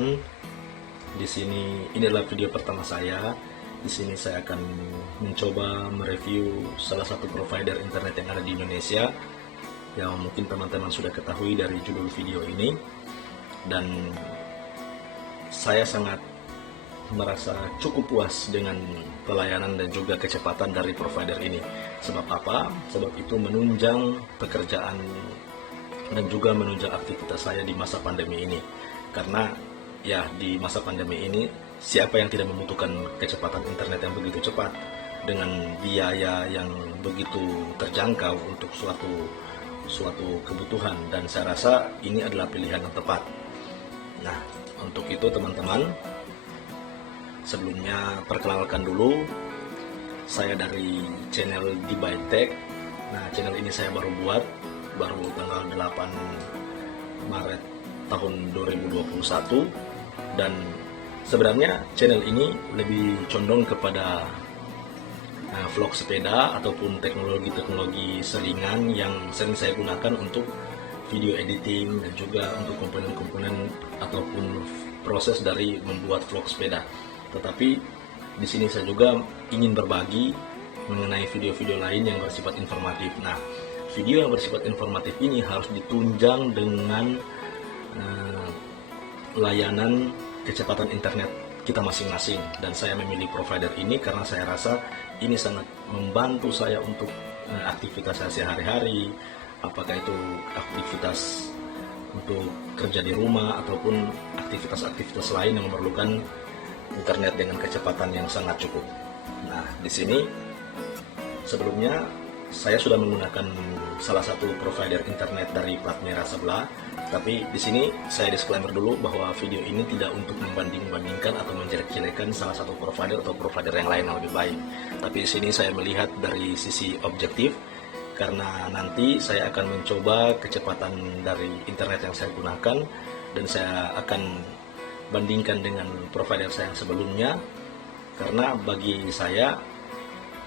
teman-teman. Di sini ini adalah video pertama saya. Di sini saya akan mencoba mereview salah satu provider internet yang ada di Indonesia, yang mungkin teman-teman sudah ketahui dari judul video ini. Dan saya sangat merasa cukup puas dengan pelayanan dan juga kecepatan dari provider ini. Sebab apa? Sebab itu menunjang pekerjaan dan juga menunjang aktivitas saya di masa pandemi ini. Karena ya di masa pandemi ini siapa yang tidak membutuhkan kecepatan internet yang begitu cepat dengan biaya yang begitu terjangkau untuk suatu kebutuhan, dan saya rasa ini adalah pilihan yang tepat. Nah, untuk itu teman-teman, sebelumnya perkenalkan dulu, saya dari channel DByTech. Nah, channel ini saya baru tanggal 8 Maret tahun 2021, dan sebenarnya channel ini lebih condong kepada vlog sepeda ataupun teknologi selingan yang sering saya gunakan untuk video editing dan juga untuk komponen-komponen ataupun proses dari membuat vlog sepeda. Tetapi di sini saya juga ingin berbagi mengenai video-video lain yang bersifat informatif. Nah, video yang bersifat informatif ini harus ditunjang dengan layanan kecepatan internet kita masing-masing, dan saya memilih provider ini karena saya rasa ini sangat membantu saya untuk aktivitas saya sehari-hari, apakah itu aktivitas untuk kerja di rumah ataupun aktivitas-aktivitas lain yang memerlukan internet dengan kecepatan yang sangat cukup. Nah, di sini sebelumnya saya sudah menggunakan salah satu provider internet dari plat merah sebelah, tapi di sini saya disclaimer dulu bahwa video ini tidak untuk membanding-bandingkan atau menjelek-jelekan salah satu provider atau provider yang lain yang lebih baik. Tapi di sini saya melihat dari sisi objektif, karena nanti saya akan mencoba kecepatan dari internet yang saya gunakan dan saya akan bandingkan dengan provider saya yang sebelumnya, karena bagi saya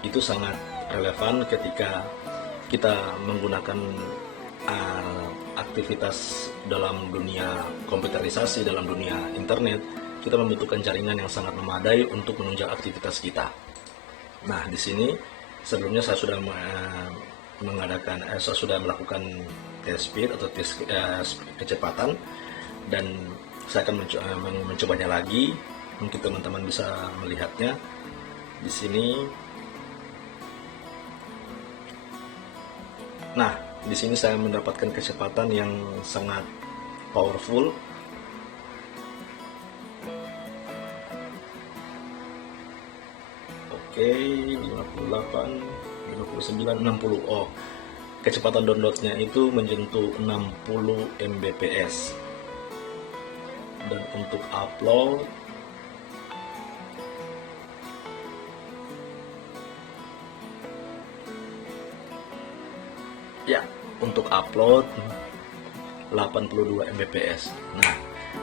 itu sangat relevan ketika kita menggunakan aktivitas dalam dunia komputerisasi, dalam dunia internet. Kita membutuhkan jaringan yang sangat memadai untuk menunjang aktivitas kita. Nah, di sini sebelumnya saya sudah saya sudah melakukan test speed atau tes kecepatan, dan saya akan mencobanya lagi. Mungkin teman-teman bisa melihatnya di sini. Nah, di sini saya mendapatkan kecepatan yang sangat powerful. Oke, 58, 59, 60. Oh, kecepatan downloadnya itu menyentuh 60 Mbps. Dan untuk upload ya, untuk upload 82 Mbps. Nah,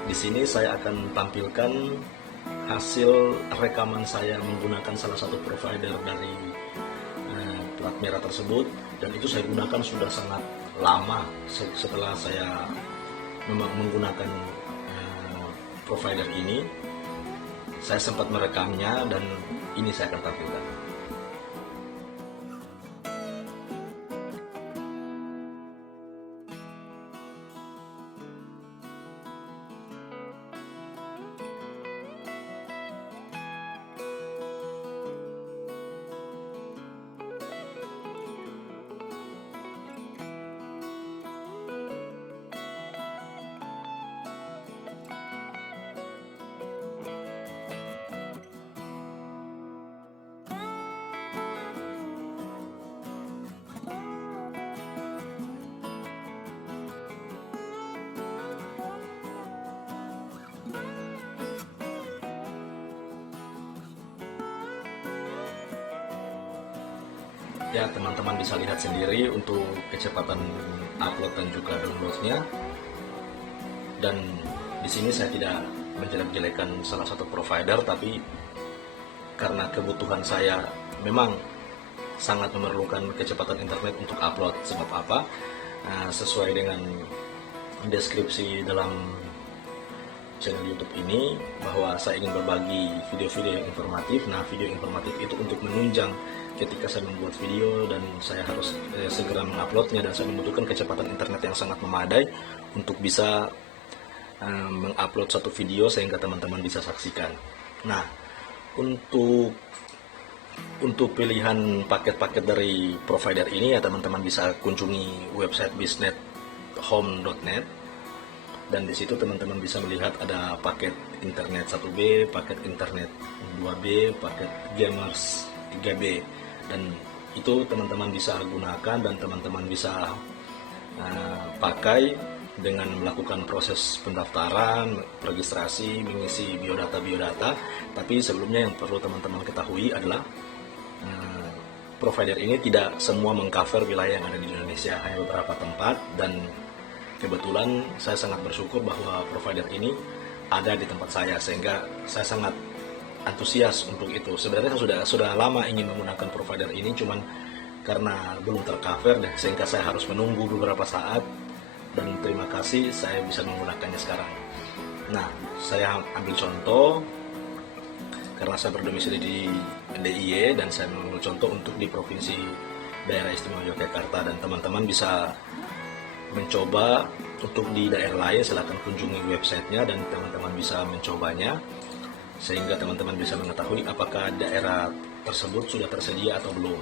di sini saya akan tampilkan hasil rekaman saya menggunakan salah satu provider dari plat merah tersebut, dan itu saya gunakan sudah sangat lama setelah saya menggunakan provider ini. Saya sempat merekamnya dan ini saya akan tampilkan. Ya, teman-teman bisa lihat sendiri untuk kecepatan upload dan juga downloadnya. Dan di sini saya tidak menjelek-jelekan salah satu provider, tapi karena kebutuhan saya memang sangat memerlukan kecepatan internet untuk upload. Sebab apa? Sesuai dengan deskripsi dalam channel YouTube ini bahwa saya ingin berbagi video-video yang informatif. Nah, video informatif itu untuk menunjang ketika saya membuat video dan saya harus segera menguploadnya, dan saya membutuhkan kecepatan internet yang sangat memadai untuk bisa mengupload satu video sehingga teman-teman bisa saksikan. Nah, untuk pilihan paket-paket dari provider ini ya teman-teman bisa kunjungi website bisnethome.net, dan di situ teman-teman bisa melihat ada paket internet 1B, paket internet 2B, paket gamers 3B, dan itu teman-teman bisa gunakan dan teman-teman bisa pakai dengan melakukan proses pendaftaran, registrasi, mengisi biodata. Tapi sebelumnya yang perlu teman-teman ketahui adalah provider ini tidak semua mengcover wilayah yang ada di Indonesia, hanya beberapa tempat, dan kebetulan saya sangat bersyukur bahwa provider ini ada di tempat saya, sehingga saya sangat antusias untuk itu. Sebenarnya saya sudah lama ingin menggunakan provider ini, cuman karena belum tercover deh, sehingga saya harus menunggu beberapa saat, dan terima kasih saya bisa menggunakannya sekarang. Nah, saya ambil contoh karena saya berdomisili di DIY, dan saya mengambil contoh untuk di Provinsi Daerah Istimewa Yogyakarta, dan teman-teman bisa mencoba untuk di daerah lain. Silahkan kunjungi websitenya dan teman-teman bisa mencobanya, sehingga teman-teman bisa mengetahui apakah daerah tersebut sudah tersedia atau belum.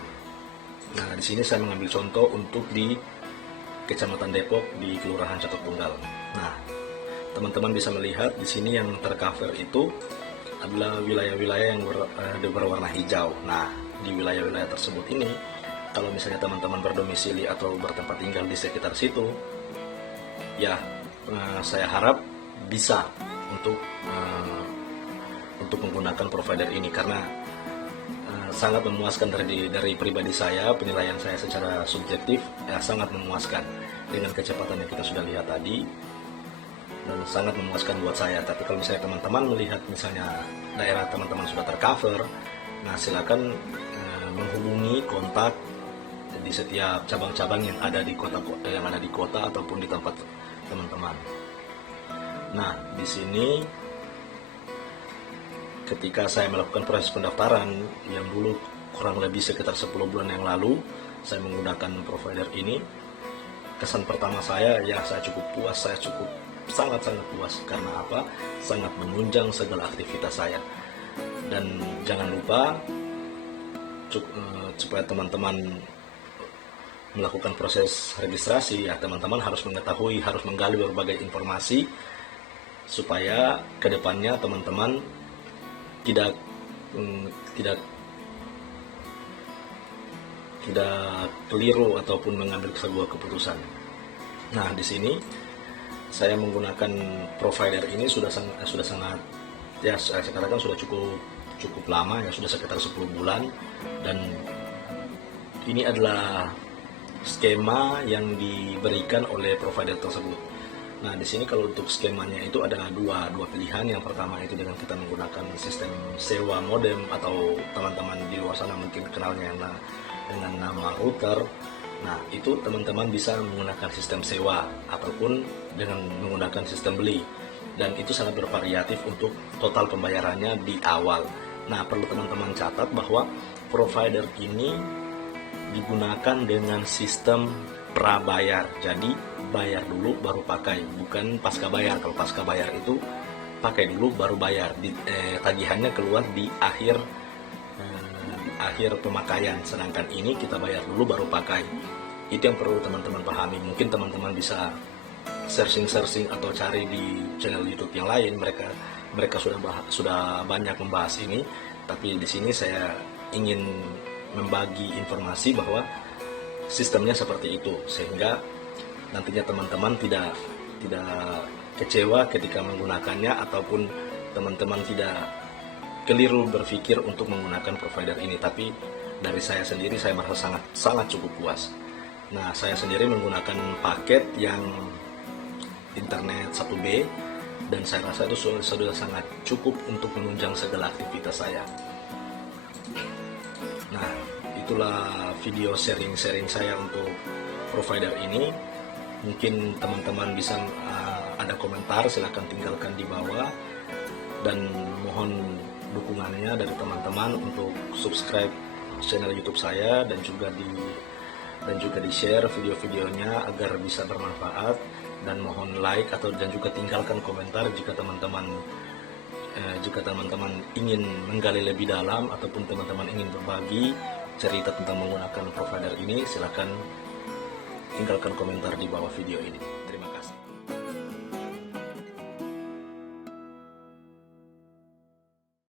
Nah, di sini saya mengambil contoh untuk di Kecamatan Depok di Kelurahan Catur Tunggal. Nah, teman-teman bisa melihat di sini yang tercover itu adalah wilayah-wilayah yang berwarna hijau. Nah, di wilayah-wilayah tersebut ini, kalau misalnya teman-teman berdomisili atau bertempat tinggal di sekitar situ, ya saya harap bisa untuk menggunakan provider ini, karena sangat memuaskan dari pribadi saya. Penilaian saya secara subjektif ya sangat memuaskan dengan kecepatan yang kita sudah lihat tadi, dan sangat memuaskan buat saya. Tapi kalau misalnya teman-teman melihat misalnya daerah teman-teman sudah tercover, nah silakan menghubungi kontak di setiap cabang-cabang yang ada di kota ataupun di tempat teman-teman. Nah, di sini ketika saya melakukan proses pendaftaran yang dulu kurang lebih sekitar 10 bulan yang lalu, saya menggunakan provider ini. Kesan pertama saya, ya saya cukup puas, saya cukup sangat-sangat puas. Karena apa? Sangat menunjang segala aktivitas saya. Dan jangan lupa, supaya teman-teman melakukan proses registrasi, ya teman-teman harus mengetahui, harus menggali berbagai informasi, supaya kedepannya teman-teman tidak keliru ataupun mengambil sebuah keputusan. Nah, di sini saya menggunakan provider ini sudah sangat ya, saya katakan sudah cukup lama ya, sudah sekitar 10 bulan, dan ini adalah skema yang diberikan oleh provider tersebut. Nah, di sini kalau untuk skemanya itu ada dua pilihan. Yang pertama itu dengan kita menggunakan sistem sewa modem, atau teman-teman di luar sana mungkin kenalnya dengan nama router. Nah, itu teman-teman bisa menggunakan sistem sewa ataupun dengan menggunakan sistem beli. Dan itu sangat bervariatif untuk total pembayarannya di awal. Nah, perlu teman-teman catat bahwa provider ini digunakan dengan sistem prabayar. Jadi bayar dulu baru pakai, bukan pasca bayar. Kalau pasca bayar itu pakai dulu baru bayar. Tagihannya keluar di akhir pemakaian. Sedangkan ini kita bayar dulu baru pakai. Itu yang perlu teman-teman pahami. Mungkin teman-teman bisa searching atau cari di channel YouTube yang lain. Mereka sudah banyak membahas ini. Tapi di sini saya ingin membagi informasi bahwa sistemnya seperti itu, sehingga nantinya teman-teman tidak kecewa ketika menggunakannya, ataupun teman-teman tidak keliru berpikir untuk menggunakan provider ini. Tapi dari saya sendiri, saya merasa sangat cukup puas. Nah, saya sendiri menggunakan paket yang internet 1B, dan saya rasa itu sudah sangat cukup untuk menunjang segala aktivitas saya. Nah, itulah video sharing saya untuk provider ini. Mungkin teman-teman bisa ada ada komentar silahkan tinggalkan di bawah, dan mohon dukungannya dari teman-teman untuk subscribe channel YouTube saya dan juga di share video-videonya agar bisa bermanfaat, dan mohon like dan juga tinggalkan komentar jika teman-teman ingin menggali lebih dalam ataupun teman-teman ingin berbagi cerita tentang menggunakan provider ini, silakan tinggalkan komentar di bawah video ini.